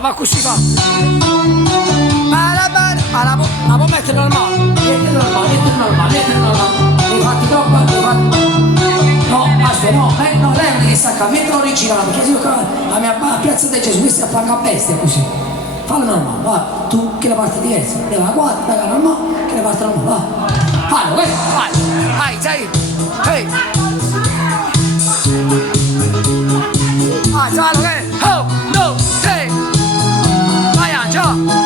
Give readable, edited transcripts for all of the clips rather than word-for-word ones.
va così va. Bene, bene. Ma la può mettere normale. Metti normale. Hai fatti troppo, hai fatti. No, aspetta, no, lei non che sta qua, mettilo originale, perché se io qua, la mia piazza del Gesù, questa è a paga bestia così. Fallo normale, va. Tu che la parte diversa, leva la 4, paga normale, che la parte normale, va. Fallo, vai, sei. Ehi. Fallo, oh, no, sei. Vai, Angelo.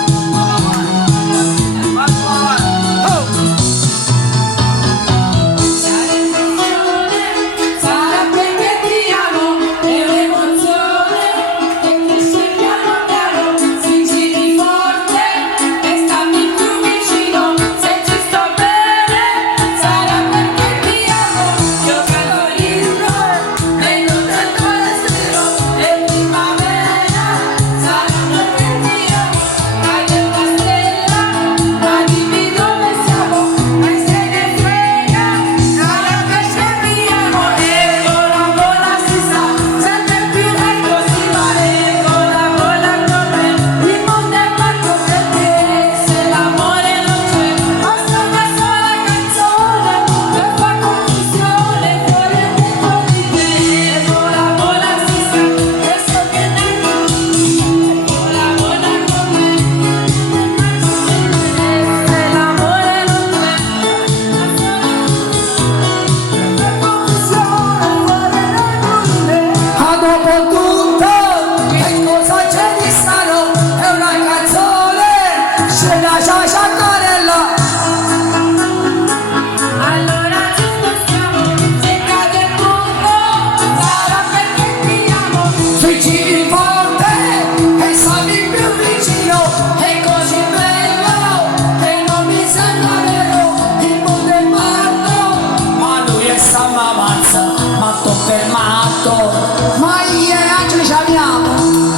Ma io e Angelo ci amiamo,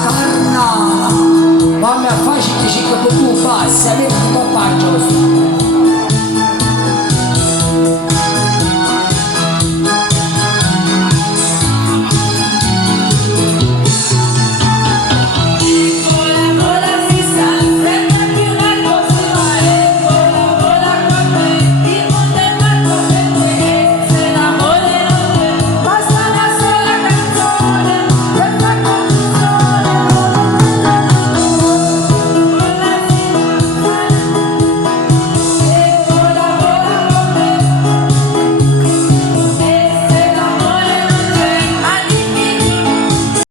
carnala, ma mi affasci 5 più bassi.